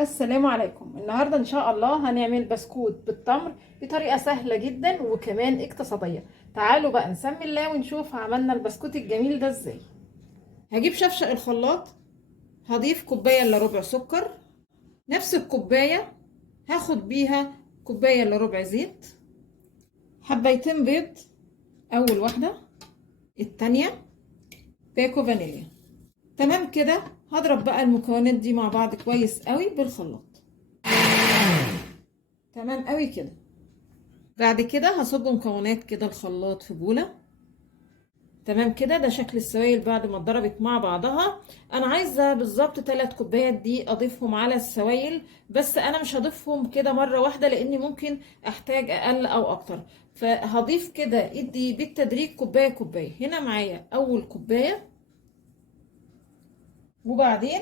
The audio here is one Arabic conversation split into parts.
السلام عليكم. النهارده ان شاء الله هنعمل بسكوت بالتمر بطريقه سهله جدا وكمان اقتصاديه. تعالوا بقى نسمي الله ونشوف عملنا البسكوت الجميل ده ازاي. هجيب شفشق الخلاط، هضيف كوبايه الا ربع سكر، نفس الكوبايه هاخد بيها كوبايه الا ربع زيت، حبيتين بيض، اول واحده، التانية باكو فانيليا. تمام كده. هضرب بقى المكونات دي مع بعض كويس قوي بالخلاط. تمام قوي كده. بعد كده هصب مكونات كده الخلاط في بولة. تمام كده، ده شكل السوائل بعد ما اتضربت مع بعضها. انا عايزه بالظبط 3 كوبايات دي اضيفهم على السوائل، بس انا مش هضيفهم كده مره واحده لاني ممكن احتاج اقل او اكتر، فهضيف كده ادي بالتدريج كوبايه كوبايه. هنا معايا اول كوبايه، وبعدين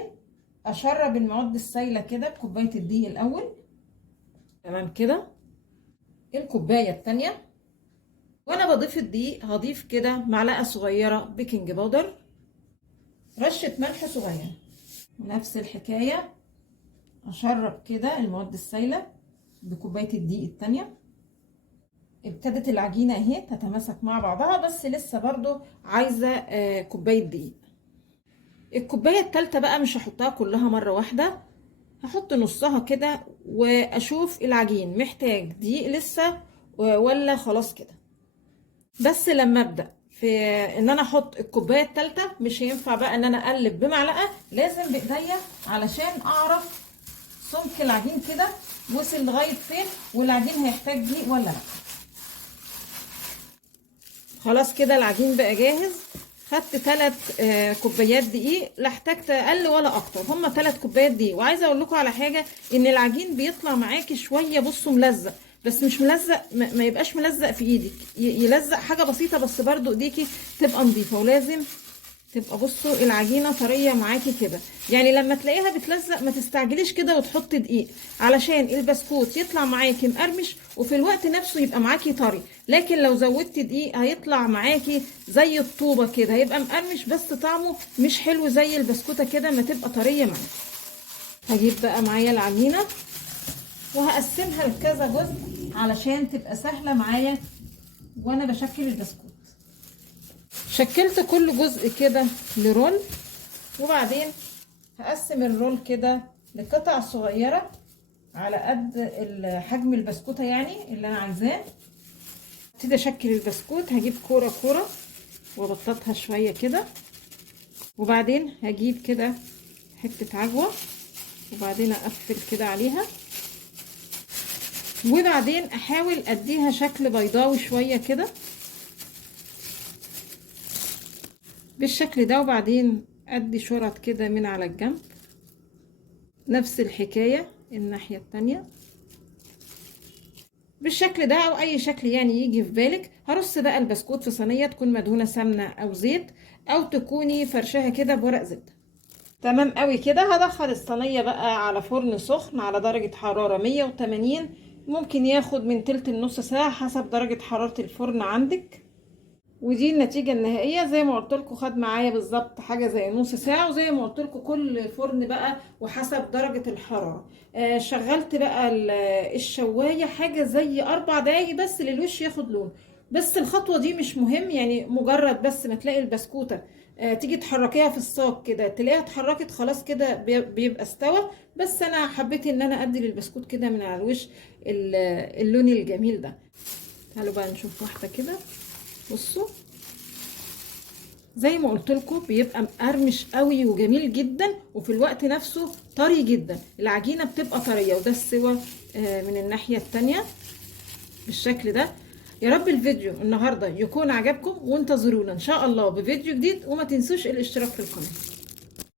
اشرب المواد السائله كده بكوبايه الدقيق الاول. تمام كده. الكوبايه الثانيه، وانا بضيف الدقيق هضيف كده معلقه صغيره بيكنج باودر، رشه ملح صغيره، ونفس الحكايه اشرب كده المواد السائله بكوبايه الدقيق التانية. ابتدت العجينه اهي تتماسك مع بعضها، بس لسه برضو عايزه كوبايه دقيق. الكوبايه التالتة بقى مش هحطها كلها مره واحده، هحط نصها كده واشوف العجين محتاج دقيق لسه ولا خلاص كده. بس لما ابدا في ان انا احط الكوبايه الثالثه مش هينفع بقى ان انا اقلب بمعلقه، لازم بايديا علشان اعرف سمك العجين كده وصل لغايه فين والعجين هيحتاج دقيق ولا لا. خلاص كده العجين بقى جاهز. خدت 3 كوبايات دقيق، لا احتاجت اقل ولا اكتر، هما 3 كوبايات دقيق. وعايزه اقول لكم على حاجه، ان العجين بيطلع معاكي شويه بصوا ملزق، بس مش ملزق ما يبقاش ملزق في ايدك، يلزق حاجه بسيطه بس برضو ايديكي تبقى نظيفه. ولازم تبقى بصوا العجينه طريه معاكي كده، يعني لما تلاقيها بتلزق ما تستعجليش كده وتحطي دقيق، علشان البسكوت يطلع معاكي مقرمش وفي الوقت نفسه يبقى معاكي طري. لكن لو زودتي دقيق هيطلع معاكي زي الطوبه كده، هيبقى مقرمش بس طعمه مش حلو زي البسكوته كده ما تبقى طريه معاكي. هجيب بقى معايا العجينه وهقسمها لكذا جزء علشان تبقى سهله معايا وانا بشكل البسكوت. شكلت كل جزء كده لرول، وبعدين هقسم الرول كده لقطع صغيرة على قد حجم البسكوتة يعني اللي انا عايزاه. ابتدي اشكل البسكوت، هجيب كورة كورة وابططها شوية كده، وبعدين هجيب كده حتة عجوة وبعدين اقفل كده عليها، وبعدين احاول اديها شكل بيضاوي شوية كده بالشكل ده، وبعدين ادي شرط كده من على الجنب. نفس الحكاية الناحية التانية بالشكل ده او اي شكل يعني يجي في بالك. هرص بقى البسكوت في صينية تكون مدهونة سمنة او زيت، او تكوني فرشاها كده بورق زبدة. تمام قوي كده. هدخل الصينية بقى على فرن سخن على درجة حرارة 180، ممكن ياخد من تلت لنص ساعة حسب درجة حرارة الفرن عندك. ودي النتيجة النهائية زي ما قلت لكم، خد معايا بالظبط حاجة زي نص ساعة، وزي ما قلت لكم كل فرن بقى وحسب درجة الحرارة. شغلت بقى الشواية حاجة زي 4 دقايق بس للوش ياخد لون. بس الخطوة دي مش مهم يعني، مجرد بس ما تلاقي البسكوتة تيجي تحركيها في الصاج كده تلاقيها اتحركت خلاص كده بيبقى استوى. بس انا حبيت ان انا ادي للبسكوت كده من على الوش اللون الجميل ده. تعالوا بقى نشوف واحدة كده. بصوا زي ما قلت لكم بيبقى مقرمش قوي وجميل جدا، وفي الوقت نفسه طري جدا. العجينه بتبقى طريه، وده السوا من الناحيه التانية بالشكل ده. يا رب الفيديو النهارده يكون عجبكم، وانتظرونا ان شاء الله بفيديو جديد، وما تنسوش الاشتراك في القناه.